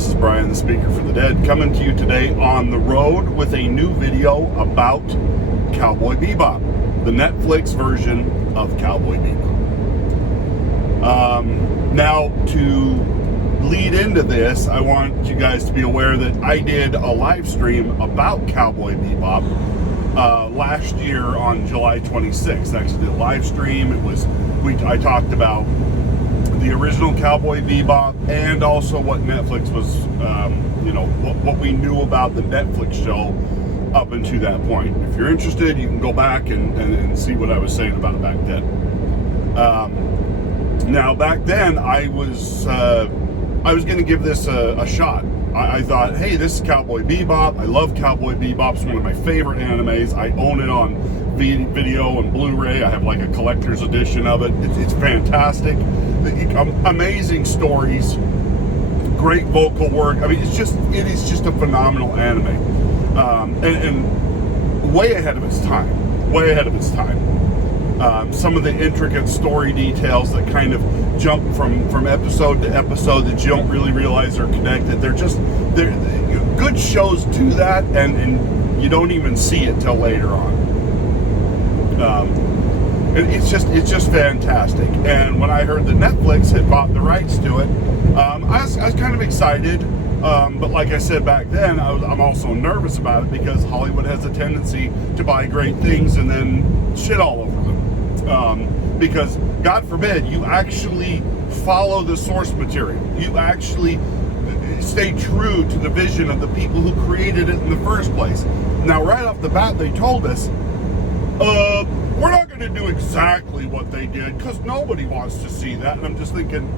This is Brian, the Speaker for the Dead, coming to you today on the road with a new video about Cowboy Bebop, the Netflix version of Cowboy Bebop. Now, to lead into this, I want you guys to be aware that I did a live stream about Cowboy Bebop last year on July 26th. Actually, the live stream, I talked about the original Cowboy Bebop and also what Netflix was, what we knew about the Netflix show up until that point. If you're interested, you can go back and see what I was saying about it back then. Now, back then, I was going to give this a shot. I thought, hey, this is Cowboy Bebop. I love Cowboy Bebop. It's one of my favorite animes. I own it on video and Blu-ray. I have like a collector's edition of it. It's fantastic. Amazing stories, great vocal work. I mean, it is just a phenomenal anime, and way ahead of its time. Way ahead of its time. Some of the intricate story details that kind of jump from episode to episode that you don't really realize are connected. They're good shows do that, and you don't even see it till later on. It's just fantastic. And when I heard that Netflix had bought the rights to it, I was kind of excited. But like I said back then, I'm also nervous about it because Hollywood has a tendency to buy great things and then shit all over them. Because God forbid you actually follow the source material. You actually stay true to the vision of the people who created it in the first place. Now, right off the bat, they told us, we're not going to do exactly what they did because nobody wants to see that. And I'm just thinking,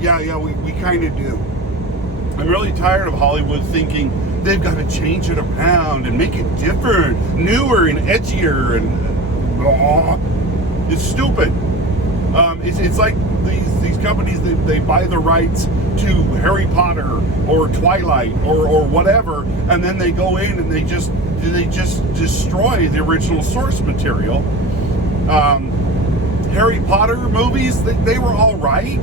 yeah, we kind of do. I'm really tired of Hollywood thinking they've got to change it around and make it different, newer and edgier, and it's stupid. It's like these companies, they buy the rights to Harry Potter or Twilight or whatever, and then they go in and they just destroy the original source material. Harry Potter movies, they were all right.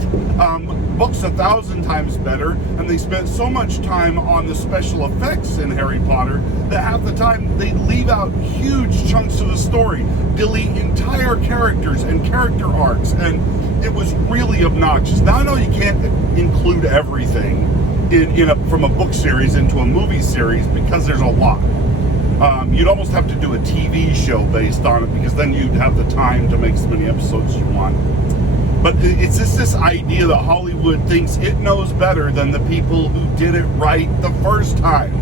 Books 1,000 times better, and they spent so much time on the special effects in Harry Potter that half the time they leave out huge chunks of the story, delete entire characters and character arcs, and it was really obnoxious. Now I know you can't include everything from a book series into a movie series because there's a lot. You'd almost have to do a TV show based on it because then you'd have the time to make as many episodes as you want. But it's just this idea that Hollywood thinks it knows better than the people who did it right the first time.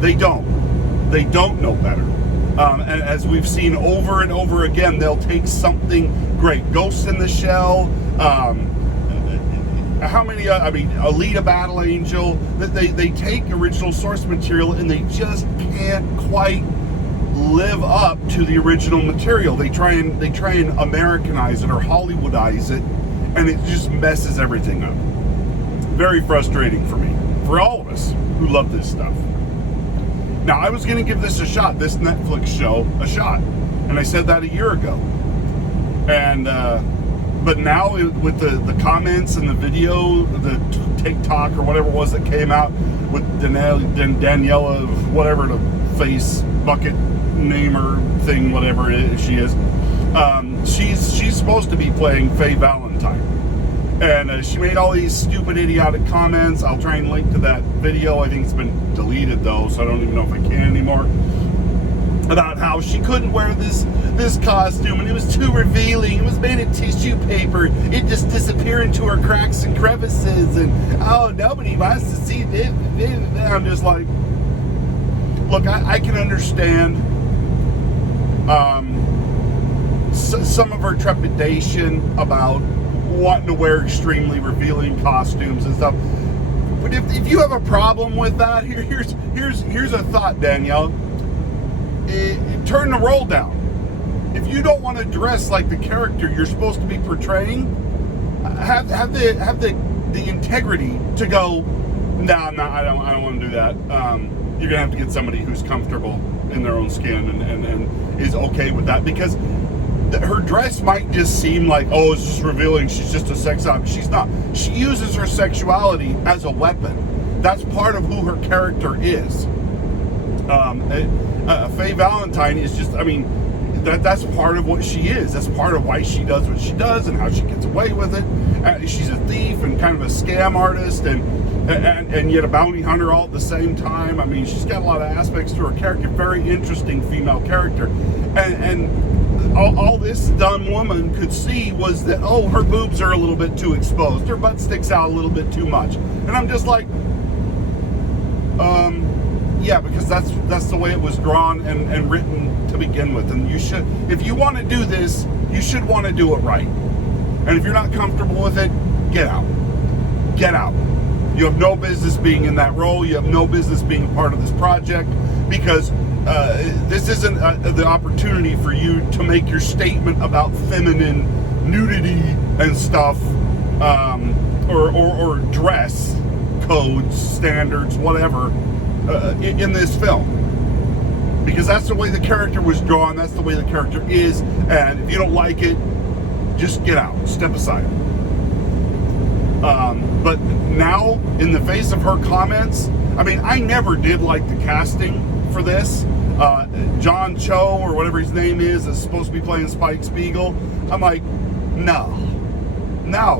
They don't. They don't know better. And as we've seen over and over again, they'll take something great. Ghost in the Shell, Alita Battle Angel, they take original source material and they just can't quite live up to the original material. They try and Americanize it or Hollywoodize it, and it just messes everything up. Very frustrating for me, for all of us who love this stuff. Now, I was going to give this Netflix show a shot, and I said that a year ago. And but now with the comments and the video, the TikTok or whatever it was that came out with Daniela, whatever the face bucket namer thing, whatever she is, she's supposed to be playing Faye Valentine, and she made all these stupid, idiotic comments. I'll try and link to that video. I think it's been deleted though, so I don't even know if I can anymore. About how she couldn't wear this costume and it was too revealing. It was made of tissue paper. It just disappeared into her cracks and crevices, and nobody wants to see this. I'm just like, look, I can understand some of her trepidation about wanting to wear extremely revealing costumes and stuff. But if you have a problem with that, here's a thought, Danielle. Turn the roll down. If you don't want to dress like the character you're supposed to be portraying, have the integrity to go, no, I don't want to do that. You're gonna have to get somebody who's comfortable in their own skin and is okay with that, because her dress might just seem like, oh, it's just revealing she's just a sex object. She's not. She uses her sexuality as a weapon. That's part of who her character is. Faye Valentine is just, I mean, that's part of what she is. That's part of why she does what she does and how she gets away with it. She's a thief and kind of a scam artist and yet a bounty hunter all at the same time. I mean, she's got a lot of aspects to her character. Very interesting female character. And all this dumb woman could see was that, oh, her boobs are a little bit too exposed. Her butt sticks out a little bit too much. And I'm just like, yeah, because that's the way it was drawn and written to begin with. And you should, if you want to do this, you should want to do it right. And if you're not comfortable with it, get out. Get out. You have no business being in that role. You have no business being a part of this project, because this isn't the opportunity for you to make your statement about feminine nudity and stuff, or dress codes, standards, whatever, in this film. Because that's the way the character was drawn, that's the way the character is, and if you don't like it, just get out, step aside. But now, in the face of her comments, I mean, I never did like the casting for this. John Cho, or whatever his name is supposed to be playing Spike Spiegel. I'm like, no,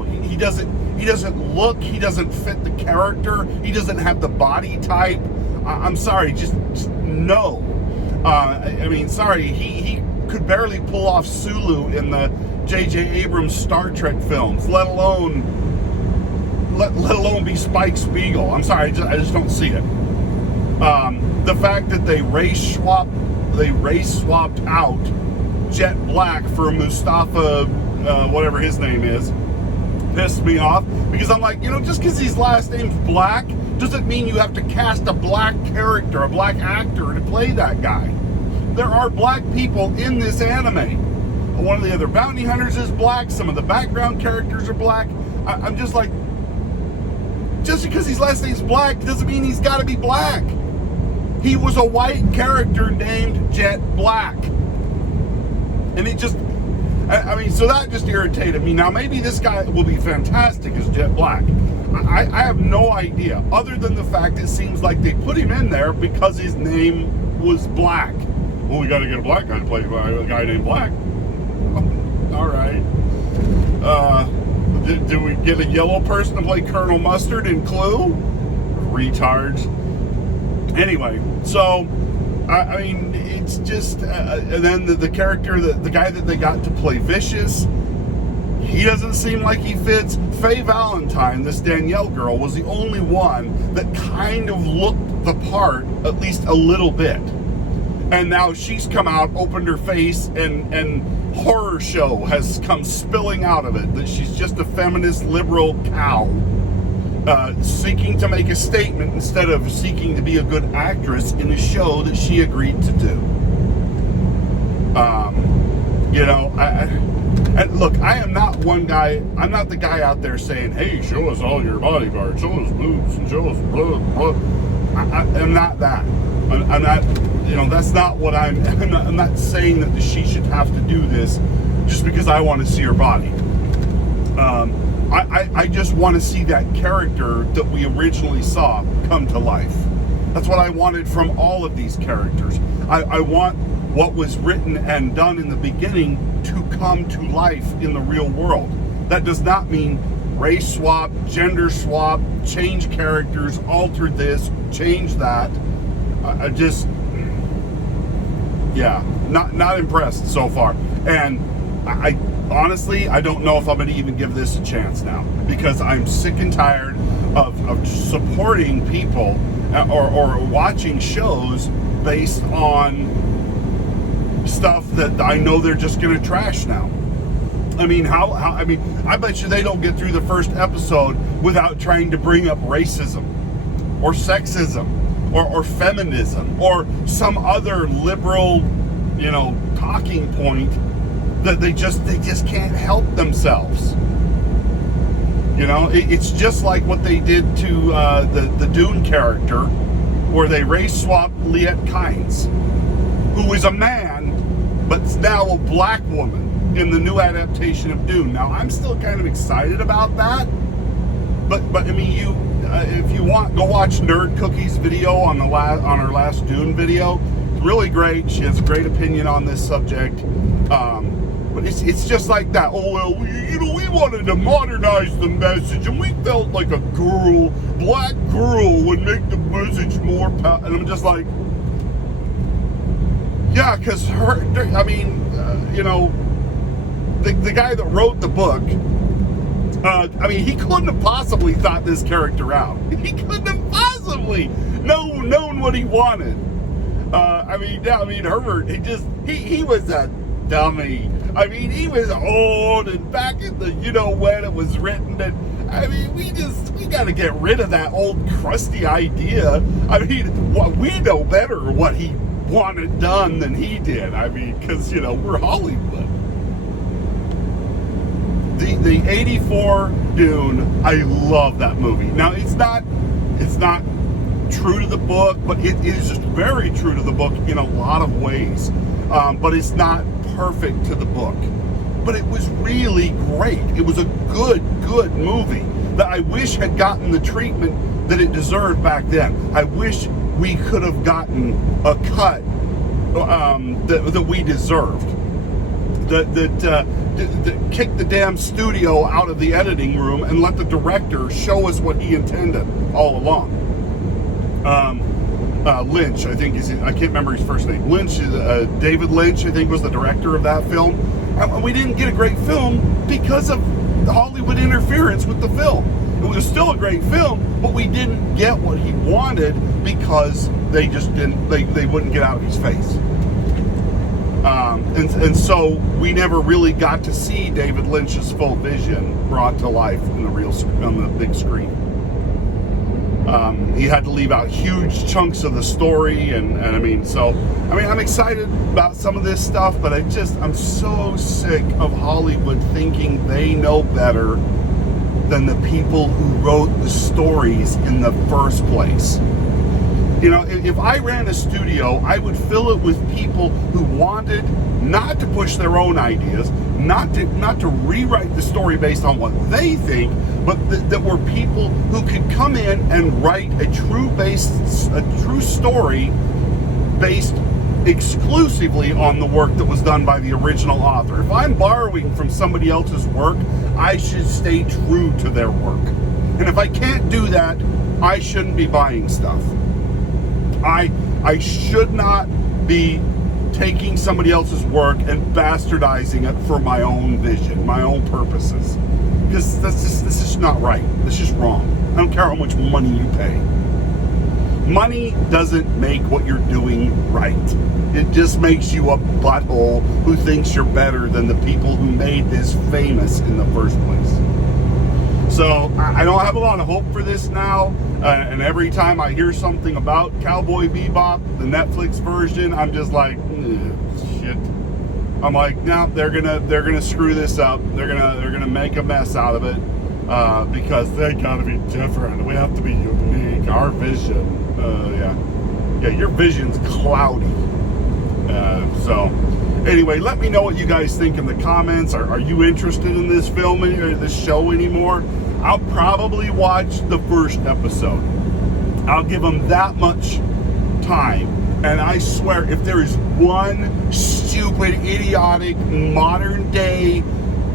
he doesn't look, he doesn't fit the character, he doesn't have the body type. I'm sorry, just no. I mean, sorry, he could barely pull off Sulu in the J.J. Abrams Star Trek films, let alone be Spike Spiegel. I'm sorry, I just don't see it. The fact that they race swapped out Jet Black for Mustafa, whatever his name is, pissed me off, because I'm like, just because his last name's Black doesn't mean you have to cast a black character, a black actor to play that guy. There are black people in this anime. One of the other bounty hunters is black. Some of the background characters are black. I'm just like, just because his last name's Black doesn't mean he's got to be black. He was a white character named Jet Black. And it just, I mean, so that just irritated me. Now, maybe this guy will be fantastic as Jet Black. I have no idea, other than the fact it seems like they put him in there because his name was Black. Well, we got to get a black guy to play a guy named Black. All right. Do we get a yellow person to play Colonel Mustard in Clue? Retards. Anyway, so, I mean, it's just, and then the character, the guy that they got to play Vicious, he doesn't seem like he fits. Faye Valentine, this Danielle girl, was the only one that kind of looked the part, at least a little bit. And now she's come out, opened her face, and horror show has come spilling out of it, that she's just a feminist liberal cow, seeking to make a statement instead of seeking to be a good actress in a show that she agreed to do. And look, I am not one guy, I'm not the guy out there saying, hey, show us all your body parts, show us boobs, and show us blah, blah. I'm not that. I'm not, that's not what I'm not saying that she should have to do this just because I want to see her body. I just want to see that character that we originally saw come to life. That's what I wanted from all of these characters. I want what was written and done in the beginning to come to life in the real world. That does not mean race swap, gender swap, change characters, alter this, change that. Not impressed so far. And I honestly, I don't know if I'm going to even give this a chance now, because I'm sick and tired of supporting people or watching shows based on stuff that I know they're just going to trash now. I mean, I bet you they don't get through the first episode without trying to bring up racism or sexism or feminism or some other liberal, talking point that they just can't help themselves. It's just like what they did to the Dune character, where they race swapped Liet Kynes, who is a man, but now a black woman. in the new adaptation of Dune. Now, I'm still kind of excited about that, but I mean, if you want, go watch Nerd Cookie's video on her last Dune video. It's really great. She has a great opinion on this subject. But it's just like that. Oh, well, we wanted to modernize the message, and we felt like a black girl would make the message more powerful. And I'm just like, yeah, because the guy that wrote the book, he couldn't have possibly thought this character out. He couldn't have possibly known what he wanted. Herbert, he was a dummy. I mean, he was old, and back in the when it was written, and we got to get rid of that old crusty idea. We know better what he wanted done than he did. Because we're Hollywood. The '84 Dune, I love that movie. Now it's not true to the book, but it is just very true to the book in a lot of ways. But it's not perfect to the book. But it was really great. It was a good movie that I wish had gotten the treatment that it deserved back then. I wish we could have gotten a cut that we deserved. That kicked the damn studio out of the editing room and let the director show us what he intended all along. Lynch, I think I can't remember his first name. Lynch, David Lynch, I think, was the director of that film. And we didn't get a great film because of the Hollywood interference with the film. It was still a great film, but we didn't get what he wanted because they just didn't. They wouldn't get out of his face. And so we never really got to see David Lynch's full vision brought to life on the big screen. He had to leave out huge chunks of the story, and I'm excited about some of this stuff, but I'm so sick of Hollywood thinking they know better than the people who wrote the stories in the first place. If I ran a studio, I would fill it with people who wanted not to push their own ideas, not to rewrite the story based on what they think, but that were people who could come in and write a true story based exclusively on the work that was done by the original author. If I'm borrowing from somebody else's work, I should stay true to their work. And if I can't do that, I shouldn't be buying stuff. I should not be taking somebody else's work and bastardizing it for my own vision, my own purposes. Because this is not right. This is wrong. I don't care how much money you pay. Money doesn't make what you're doing right. It just makes you a butthole who thinks you're better than the people who made this famous in the first place. So I don't have a lot of hope for this now, and every time I hear something about Cowboy Bebop, the Netflix version, I'm just like, shit. I'm like, no, they're gonna screw this up. They're gonna make a mess out of it because they gotta be different. We have to be unique. Our vision, yeah, your vision's cloudy. So. Anyway, let me know what you guys think in the comments. Are you interested in this film or this show anymore? I'll probably watch the first episode. I'll give them that much time. And I swear, if there is one stupid, idiotic, modern day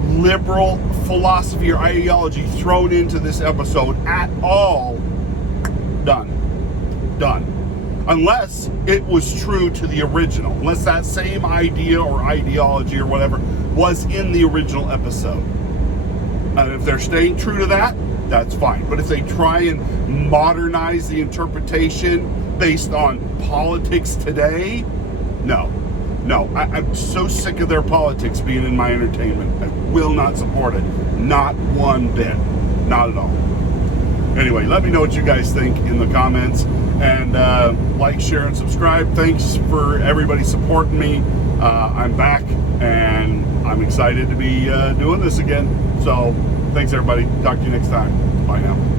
liberal philosophy or ideology thrown into this episode at all, done. Unless it was true to the original. Unless that same idea or ideology or whatever was in the original episode. And if they're staying true to that, that's fine. But if they try and modernize the interpretation based on politics today, no. I'm so sick of their politics being in my entertainment. I will not support it. Not one bit. Not at all. Anyway, let me know what you guys think in the comments. And like, share, and subscribe. Thanks for everybody supporting me. I'm back, and I'm excited to be doing this again. So, thanks, everybody. Talk to you next time. Bye now.